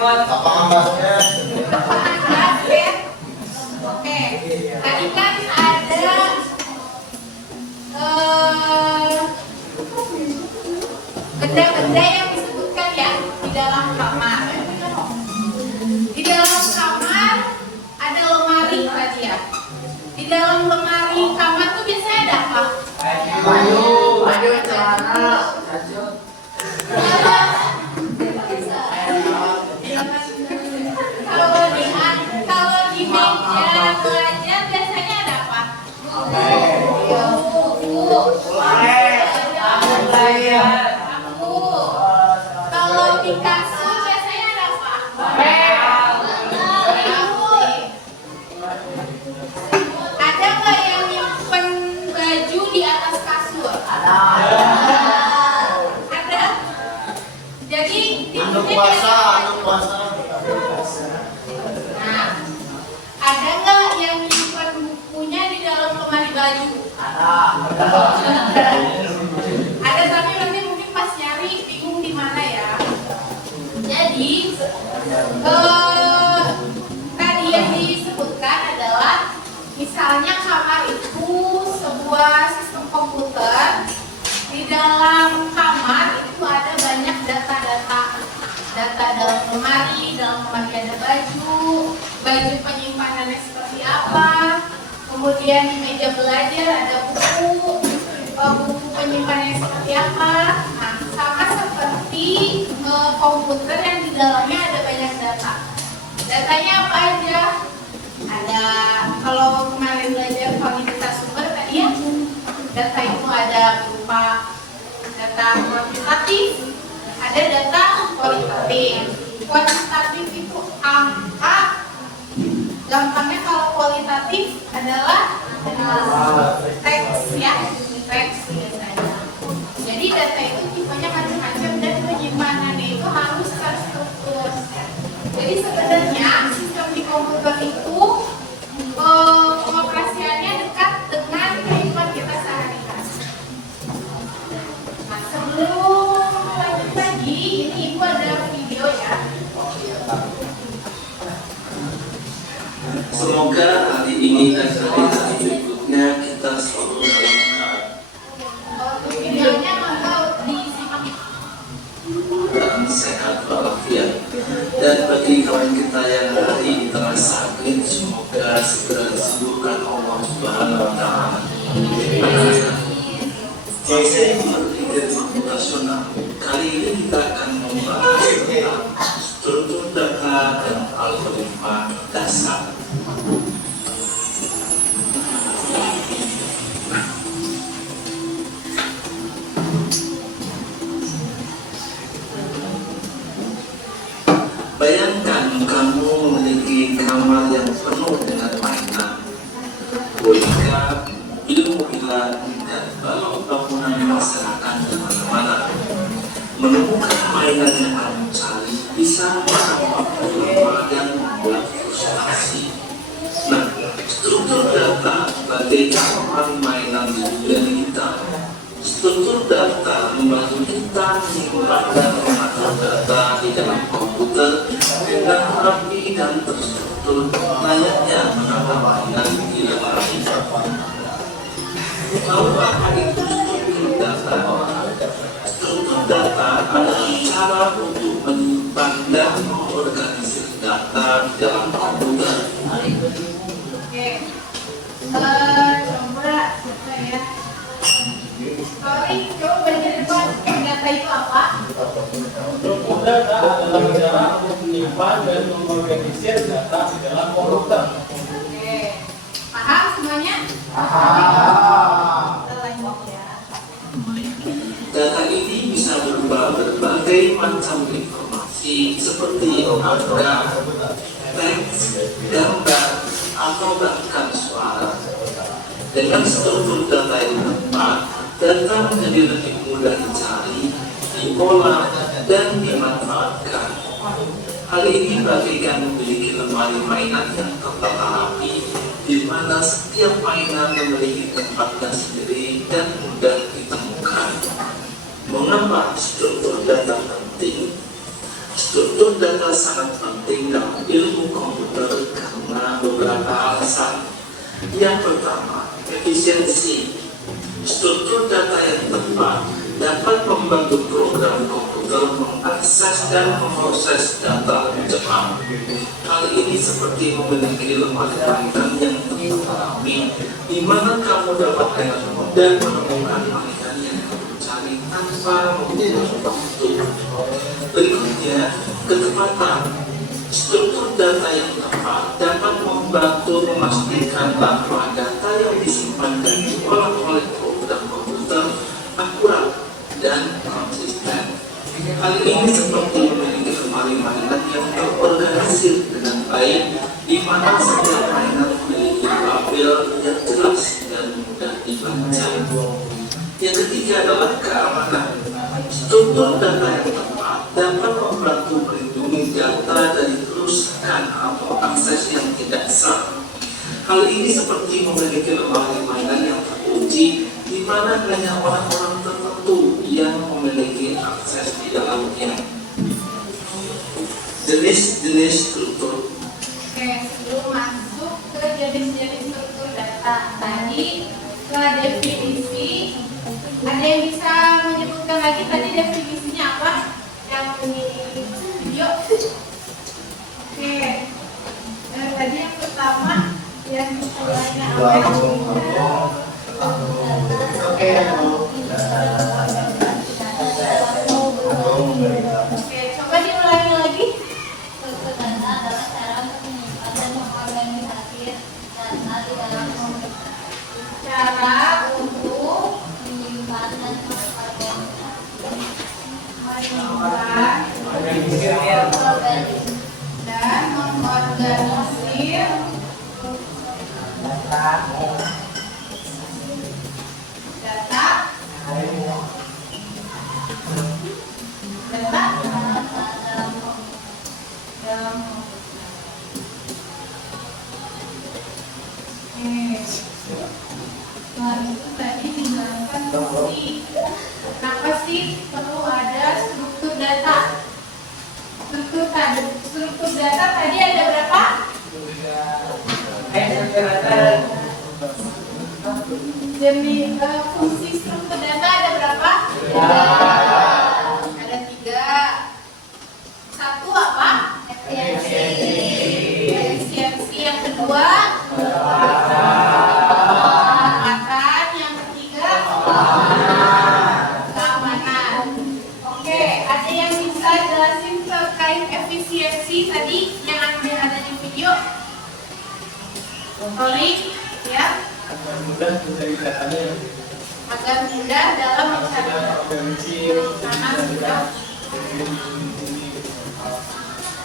Lapangan basket. Basket. Oke. Tadi kan ada benda-benda yang disebutkan ya di dalam kamar. Di dalam kamar ada lemari tadi ya. Di dalam lemari kamar tuh biasanya ada apa? Baju, celana, Kalau di meja belajar biasanya ada apa? Buku. Kalau di kasur biasanya ada apa? Ada nggak yang nyimpen baju di atas kasur? Ada. Jadi anduk basah. Nah, ada nggak yang nyimpen bukunya di dalam lemari baju? Ada, tapi nanti mungkin pas nyari bingung di mana ya. Jadi tadi yang disebutkan adalah misalnya kamar itu sebuah sistem komputer. Di dalam kamar itu ada banyak data dalam lemari ada baju penyimpanannya seperti apa, kemudian di meja belajar ada buku penyimpanannya seperti apa. Nah, sama seperti komputer yang di dalamnya ada banyak data. Datanya apa aja? Ada, kalau kemarin belajar kuantitas sumber tadi ya, data itu ada berupa data kuantitatif, ada data kualitatif. Kuantitatif itu angka, gampangnya kalau kualitatif adalah teks ya, teks biasanya. Jadi data itu tipenya macam-macam dan penyimpanannya itu harus terstruktur. Jadi sebenarnya sistem di komputer itu pengoperasiannya dekat dengan kehidupan kita sehari-hari. Nah, sebelum lanjut lagi, ini Ibu ada video ya. Semoga hari ini dan hari-hari berikutnya kita selalu dalam keadaan Untuk videonya maka disimak. dan sehat walafiat. Dan bagi kawan kita yang hari ini tengah sakit, semoga segera disembuhkan Allah Subhanahu wa Ta'ala. Nasional. Kali ini kita akan membahas tentang struktur data dan algoritma dasar. Bayangkan kamu memiliki kamar yang penuh dengan mainan, boneka, mobil-mobilan, dan bangunan masyarakat di mana-mana. Menemukan mainan yang kamu cari bisa menambah lama dan membuat frustasi. Nah, struktur data sebagai campuran mainan di dunia digital. Struktur data membantu kita menyimpan dan mengatur data di dalam komputer dengan rapi dan terstruktur, layaknya menata mainan di dalam Lalu apa itu struktur data? Struktur data adalah cara untuk menyimpan dan mengorganisir data di dalam komputer. Oke, coba ya. Coba baca depan, data itu apa? Struktur data adalah cara untuk menyimpan dan mengorganisir data di dalam komputer. Oke, paham semuanya? Paham. Kita lanjut ya. Data ini bisa berupa berbagai macam informasi seperti angka, teks, gambar, atau bahkan suara. Dengan struktur data yang tepat, data menjadi lebih mudah dicari, diolah, dan dimanfaatkan. Hal ini bagaikan memiliki lemari mainan yang tertata rapi, di mana setiap mainan memiliki tempatnya sendiri dan mudah ditemukan. Mengapa struktur data penting? Struktur data sangat penting dalam ilmu komputer karena beberapa alasan. Yang pertama, efisiensi. Struktur data yang tepat dapat membantu program komputer mengakses dan memproses data lebih cepat. Hal ini seperti memiliki lembaga panggilan yang terpahami, di mana kamu dapat dengan mudah menemukan panggilan yang kamu cari tanpa membutuhkan waktu. Berikutnya, ketepatan. Struktur data yang tepat dapat membantu memastikan bahwa data yang disimpan dan diolah oleh program komputer akurat dan konsisten. Hal ini seperti memiliki lemari mainan yang terorganisir dengan baik, di mana setiap mainan memiliki label yang jelas dan mudah dibaca. Yang ketiga adalah keamanan. Struktur data yang tepat dapat membantu melindungi data dari kerusakan atau akses yang tidak sah. Hal ini seperti memiliki lemari mainan yang terkunci, di mana hanya orang-orang tertentu yang memiliki akses di dalamnya. Jenis-jenis struktur. Oke, sebelum masuk ke jenis-jenis struktur data tadi, ke definisi, ada yang bisa menyebutkan lagi tadi definisinya apa? Yang di video. Oke, tadi yang pertama yang istilahnya apa? Oke. Oke, coba diulangi lagi. Struktur data adalah cara untuk menyimpan dan mengorganisasi data di dalam komputer. Cara untuk Menyimpan dan mengorganisasi dan mengorganisir data dalam itu tadi dijelaskan fungsi. Kenapa sih perlu ada struktur data? Struktur data tadi ada berapa? Jenis fungsi struktur data ada berapa? Ada 3. Satu apa? Efisiensi. Yang kedua, ketepatan. Yang ketiga, keamanan. Oke, ada yang bisa jelasin terkait efisiensi tadi yang ada di video? Sorry, ya. Agar mudah mencari datanya. Agar mudah dalam mencari karena sudah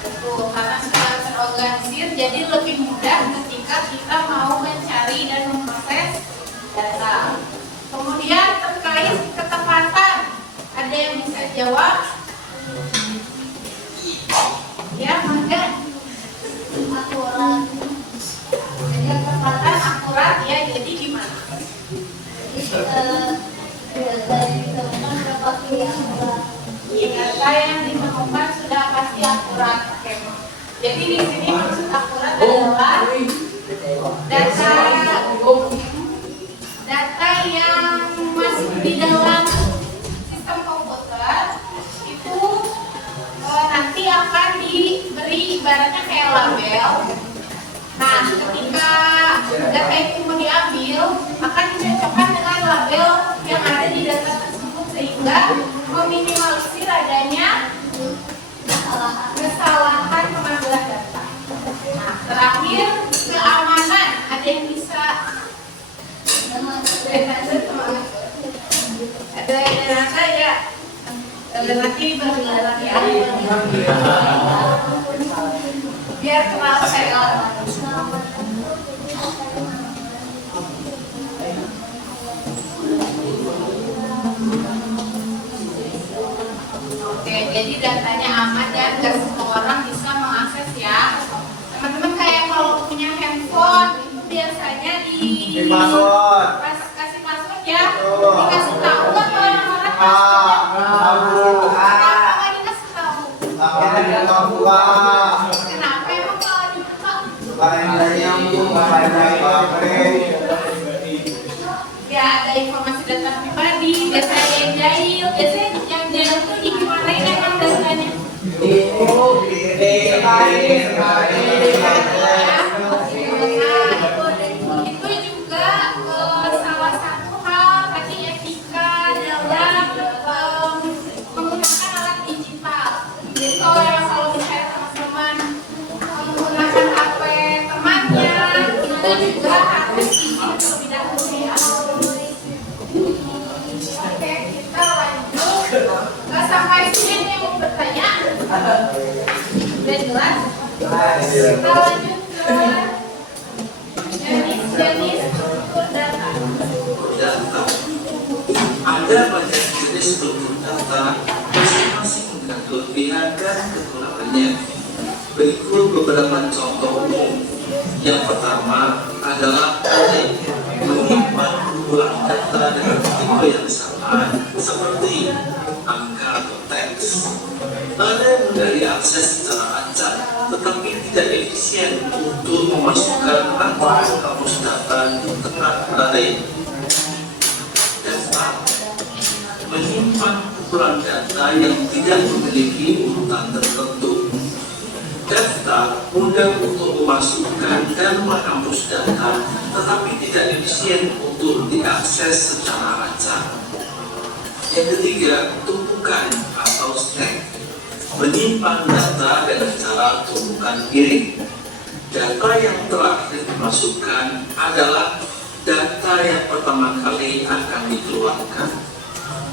betul, karena sudah terorganisir, jadi lebih mudah ketika kita mau mencari dan memproses data. Kemudian terkait ketepatan, ada yang bisa jawab? Ya, mangga. akurat. Jadi ketepatan akurat ya, jadi gimana? Data yang ditemukan berapa yang akurat. Data yang ditemukan sudah pasti akurat. Oke. Jadi di sini maksud akurat adalah data yang masuk di dalam sistem komputer itu nanti akan diberi ibaratnya kayak label. Nah, ketika data itu mau diambil akan dicocokkan dengan label yang ada di data tersebut sehingga meminimalisir adanya kesalahan pengambilan data. Nah, terakhir keamanan, ada yang bisa ada ya nanti berjalan ya biar kenal saya. Oke, jadi datanya aman dan gak semua orang bisa mengakses ya. Teman-teman kayak kalau punya handphone itu biasanya di pas kasih password ya, dikasih tahu nggak ke orang-orang passwordnya? Kenapa nggak dikasih tahu? Papua. Kenapa emang kalau dibuka? Supaya nggak nyambung, supaya nggak pabrik. Ya ada informasi data pribadi, biasa yang jahil, biasanya yang jahil tuh dimarahin emang datanya. Itu juga salah satu hal tadi etika dalam menggunakan alat digital. Jadi kalau misalnya teman-teman menggunakan HP temannya, itu juga harus izin terlebih dahulu ya. Oke, kita lanjut. Sampai sini yang mau bertanya? Udah jelas? Kita lanjut ke jenis struktur data. Data. Ada banyak jenis struktur data, masing-masing dengan kelebihan dan kekurangannya. Berikut beberapa contoh umum. Yang pertama adalah menyimpan kumpulan data dengan tipe yang sama, seperti angka atau teks. Ada yang mudah diakses secara acak, tetapi tidak efisien untuk memasukkan angka kamus data di tempat lain. Data menyimpan kumpulan data yang tidak memiliki urutan tertentu. Data mudah untuk memasukkan dan menghapus data, tetapi tidak efisien untuk diakses secara acak. Yang ketiga, tumpukan atau stack. Menyimpan data dengan cara tumpukan piring. Data yang terakhir dimasukkan adalah data yang pertama kali akan dikeluarkan.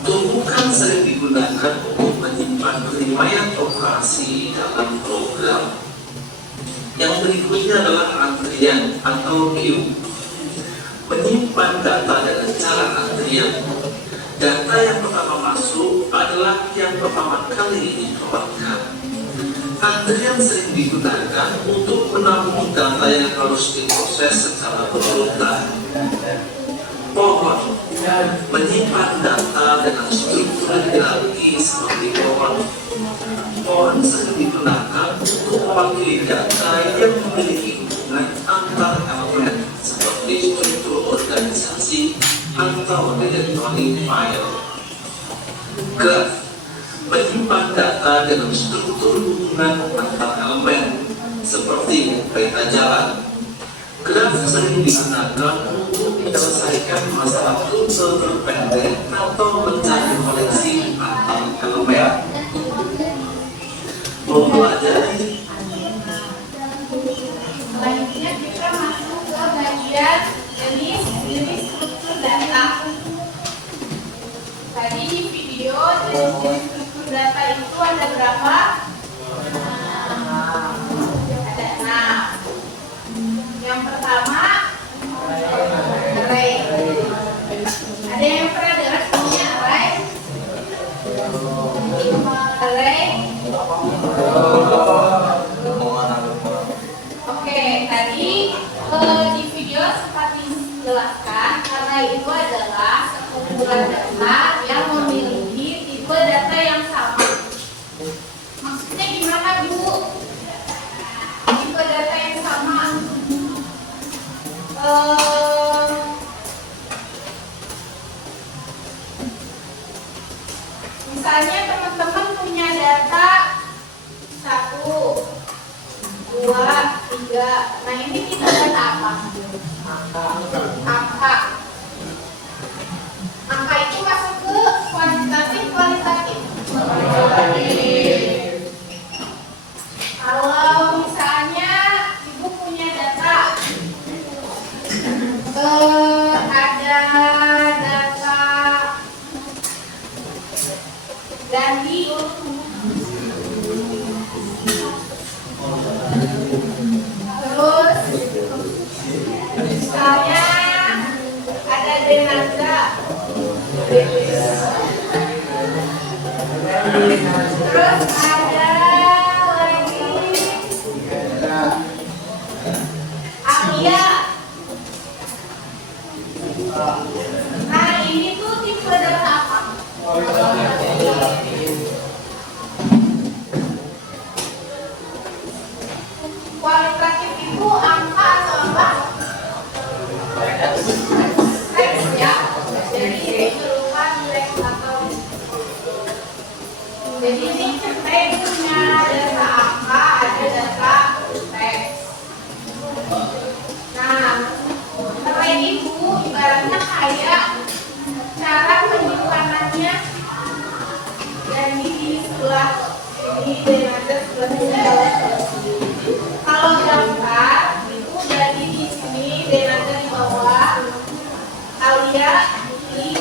Tumpukan sering digunakan untuk menyimpan riwayat operasi dalam program. Yang berikutnya adalah antrian atau queue. Menyimpan data dengan cara antrian. Data yang pertama masuk adalah yang pertama kali dikeluarkan. Antrian sering digunakan untuk menampung data yang harus diproses secara berurutan. Pohon menyimpan data dengan struktur hierarki seperti pohon. Pohon sering digunakan untuk mewakili data yang memiliki hubungan antar elemen seperti struktur organisasi atau electronic file. Graf menyimpan data dengan struktur hubungan antar elemen seperti peta jalan. Graf sering digunakan untuk menyelesaikan masalah rute terpendek atau mencari koleksi antar elemen. Mempelajari. Selanjutnya kita masuk ke bagian jenis struktur data. Tadi di video jenis struktur data itu ada berapa? Ada 6. Yang pertama array. Ada yang pernah dengar sebelumnya array? Array. Oke, tadi di video sempat dijelaskan array itu adalah sekumpulan data yang memiliki tipe data yang sama. Maksudnya gimana, Bu? Tipe data yang sama. Misalnya teman-teman punya data 1, 2, 3. Nah ini kita data apa? Angka. Angka itu masuk ke kuantitatif, kualitatif. Kalau misalnya ibu punya data, ada data Dandi, terus misalnya ada Denanda, terus ada lagi Alia. Nah ini tuh tipe data apa? itu angka atau apa? Teks ya. Jadi ini berupa nilai atau jadi ini teksnya data angka, ada data teks. Nah, nilai itu ibaratnya kayak cara penyimpanannya. Dan di sebelah ini dengan sebelah sini. Kalau daftar itu jadi di sini dan di bawah. Kalian di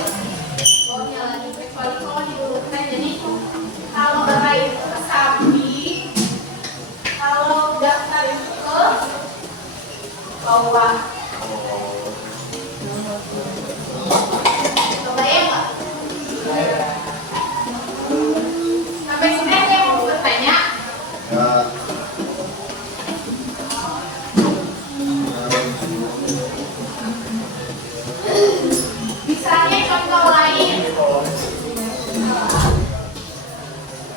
bawahnya lagi kecuali kalau diurutkan. Jadi kalau array itu ke samping, kalau daftar itu ke bawah. Coba ya nggak? Sampai sini saya mau bertanya. Misalnya contoh lain,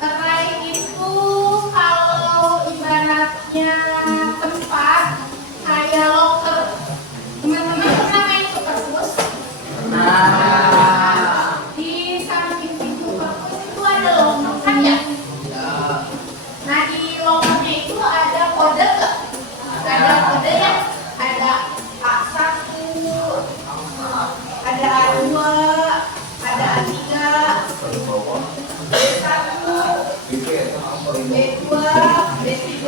array itu kalau ibaratnya tempat kayak locker. Teman-teman pernah main ke perpus? Di samping pintu perpus itu ada locker kan ya? Nah di lockernya itu ada kode nggak? Ada kode ya? Ada A1, ada A2, ada A3, B1, B2, B3.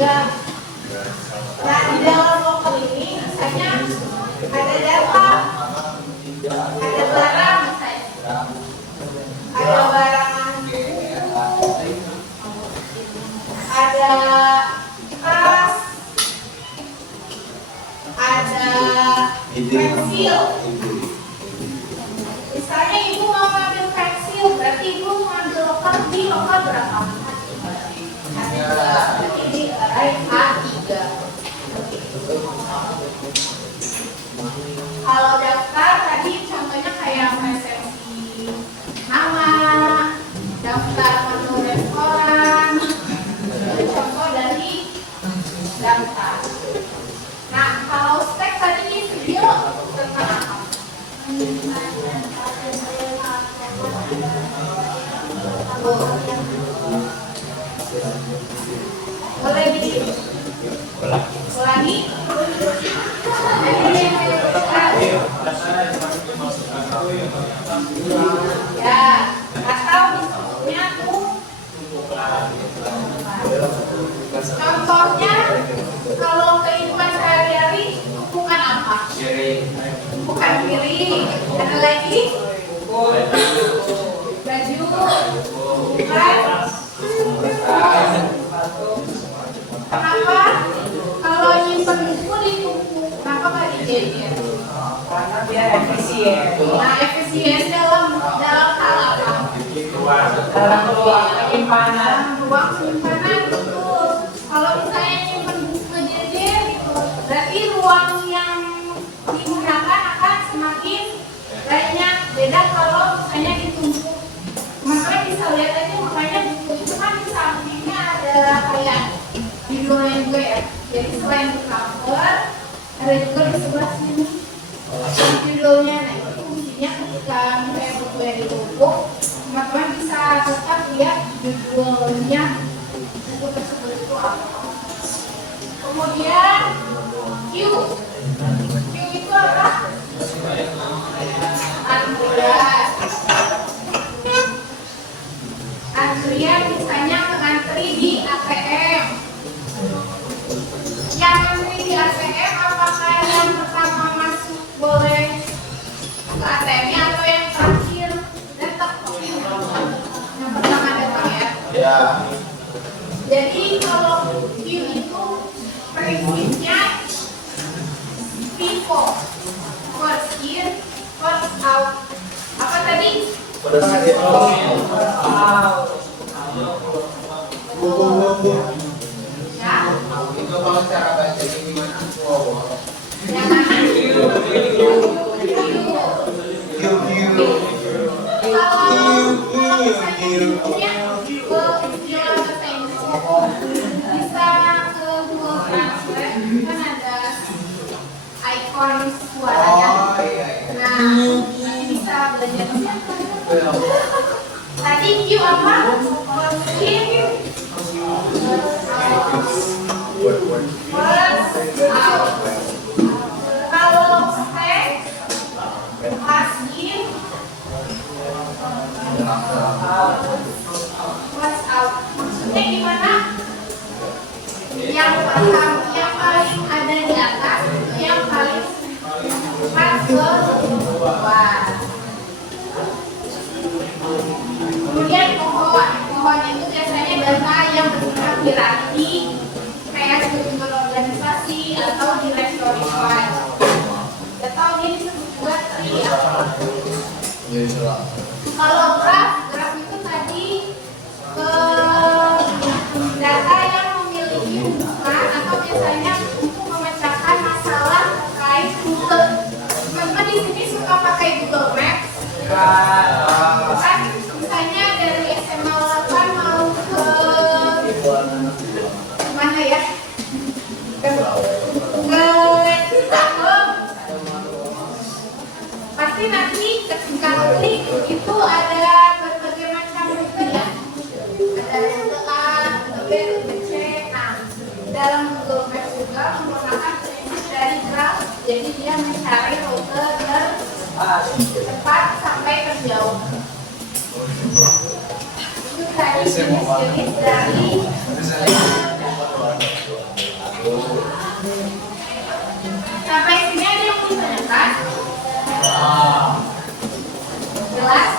Nah di dalam locker ini misalnya ada data, ada barang misalnya, ada barang ada kertas, ada pensil. Misalnya ibu mau ngambil pensil, berarti ibu ngambil loker di loker berapa? Berarti di array A3. Kalau daftar tadi contohnya kayak resensi nama, daftar menu restoran, itu contoh dari daftar. Nah kalau stack tadi di video tentang apa? Boleh ulangi? Ya, atau disebutnya tuh contohnya kalau kehidupan sehari-hari bukan apa? Bukan piring. Ada lagi? Baju. Bukan. Kenapa? Kalau nyimpen buku ditumpuk, kenapa nggak dijejer? Karena biar efisien. Nah, efisien dalam hal apa? Dalam ruang penyimpanan. Ruang simpanan betul. Kalau misalnya nyimpen buku ngejejer gitu, berarti ruang yang digunakan akan semakin banyak. Beda kalau misalnya ditumpuk. Teman-teman bisa lihat aja, makanya buku itu kan di sampingnya ada kayak judulnya juga ya. Jadi selain di cover, ada juga di sebelah sini judulnya. Nah itu fungsinya ketika misalnya buku yang ditumpuk, teman-teman bisa tetap lihat judulnya buku tersebut itu apa. Kemudian Q itu apa? Antrian misalnya mengantri di ATM. Yang antri di ATM apakah yang pertama masuk boleh ke ATM-nya atau yang terakhir datang? Yang pertama datang ya. Ya. Jadi kalau Q itu prinsipnya FIFO, first in, first out. Apa tadi? Ya. Itu kalau cara bacanya gimana? Yang mana? Kalau misalnya bukunya ke istilah bahasa Inggris bisa ke Google Translate, kan ada respon suaranya. Oh iya iya. Nah, nanti bisa belajar. Tadi Q apa? Q. Out. Kalau stay, pass in, pass out. Maksudnya gimana? Yang paling ada di atas, yang paling pas ke bawah. Kemudian pohon itu biasanya data yang bersifat hierarki, kayak struktur organisasi atau directory file. Atau ini disebut juga tree. Kalau graf itu tadi data yang memiliki hubungan atau biasanya untuk memecahkan masalah terkait rute. Teman-teman di sini suka pakai Google Maps. Kan misalnya dari SMA 8 mau ke mana ya? Ke Citarum. Pasti nanti ketika klik itu ada berbagai macam rute ya. Ada rute A, rute B, rute C. Nah, dalam Google Maps juga menggunakan prinsip dari graf. Jadi dia mencari rute tercepat sampai terjauh. Itu tadi jenis-jenis dari sampai sini ada yang mau ditanyakan? Jelas?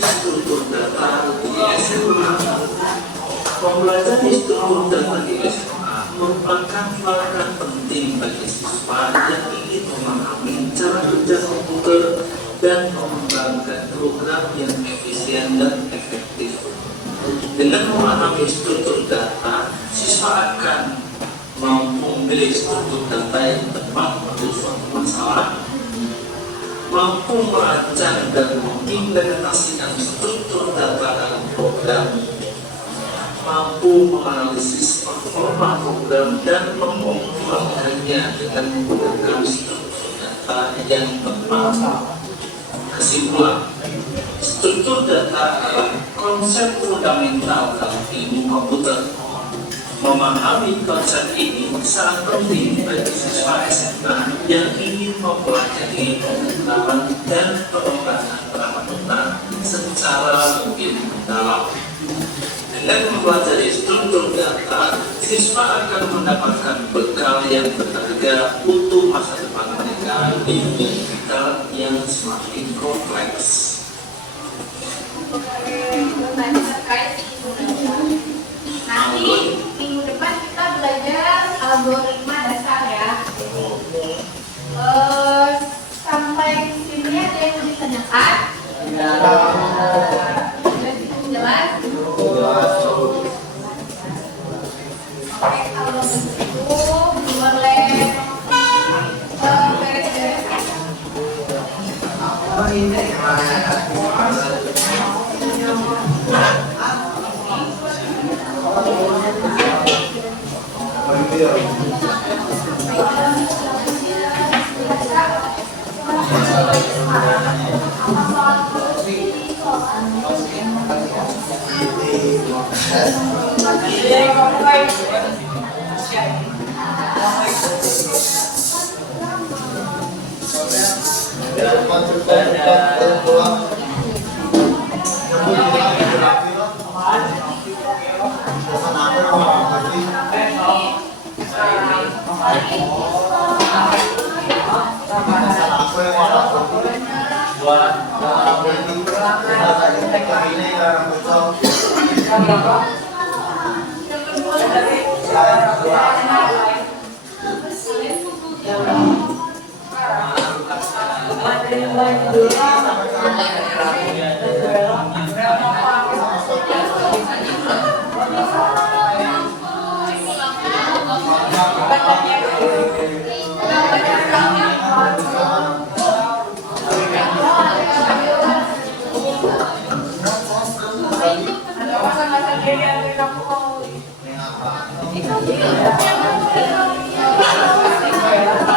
Struktur data di SMA. Pembelajaran struktur data di SMA merupakan langkah penting bagi siswa yang ingin memahami cara kerja komputer dan mengembangkan program yang efisien dan efektif. Dengan memahami struktur data, siswa akan mampu memilih struktur data yang tepat untuk suatu masalah, mampu merancang dan mengimplementasikan struktur data dalam program, mampu menganalisis performa program dan mengembangkannya dengan menggunakan struktur data yang tepat. Kesimpulan, struktur data adalah konsep fundamental dalam ilmu komputer. Memahami konsep ini sangat penting bagi siswa SMA yang ingin mempelajari penggunaan dan pengembangan peralatan secara lebih mendalam. Dengan mempelajari struktur data, siswa akan mendapatkan bekal yang berharga untuk masa depan mereka di dunia digital yang semakin kompleks. Nanti minggu depan kita belajar algoritma dasar ya. Sampai sini ada yang ditanyakan? Jelas? Oke, kalau begitu boleh beres-beres ya. Itu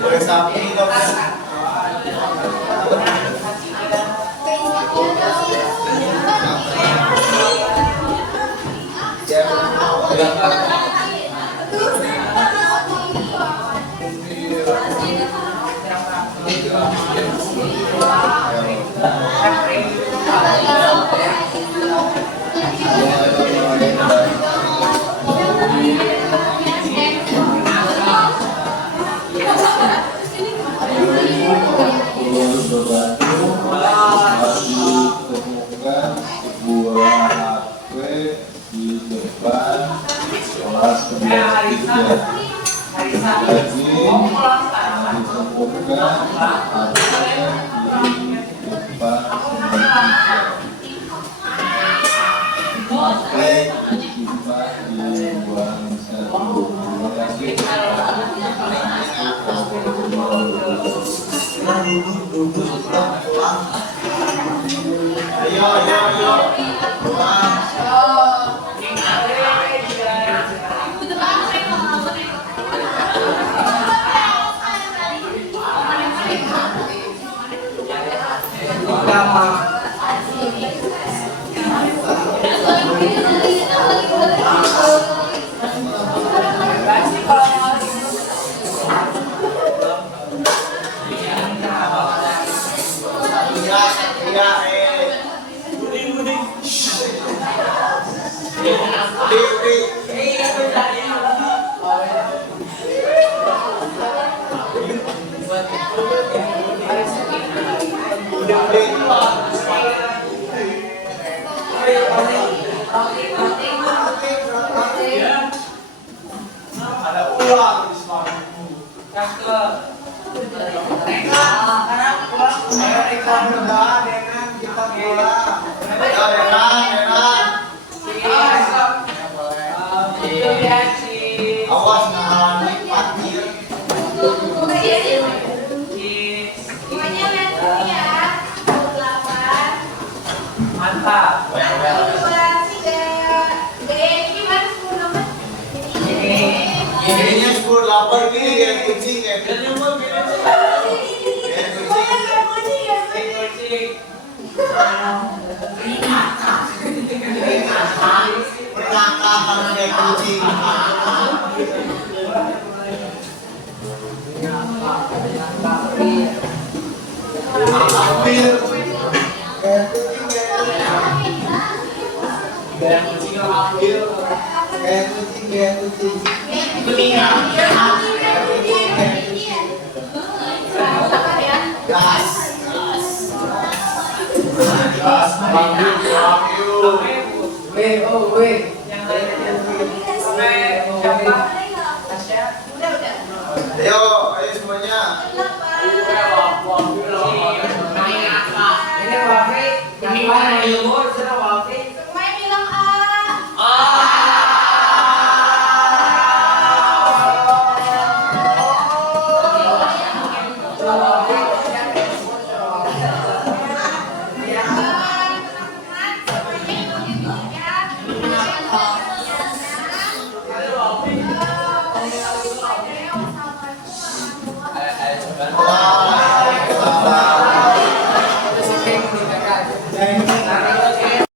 Boleh sapi dong. Ditemukan sebuah HP di depan kelas 11 jadi ditemukan HP di depan disimpan di ruang satu. Ayo, ayo, ayo. Pulang. Ada uang di sepatuku. Ayo iklan udah, Denan kita pulang. Ayo Denan. Awas ngahalangi parkir. Semuanya lihat dulu ya. 8. Mantap. Ini 10 nih yang kucing ya. Pernahkah karena dia kucing? Ambil. Kayak kucing. Gas. Yang lain.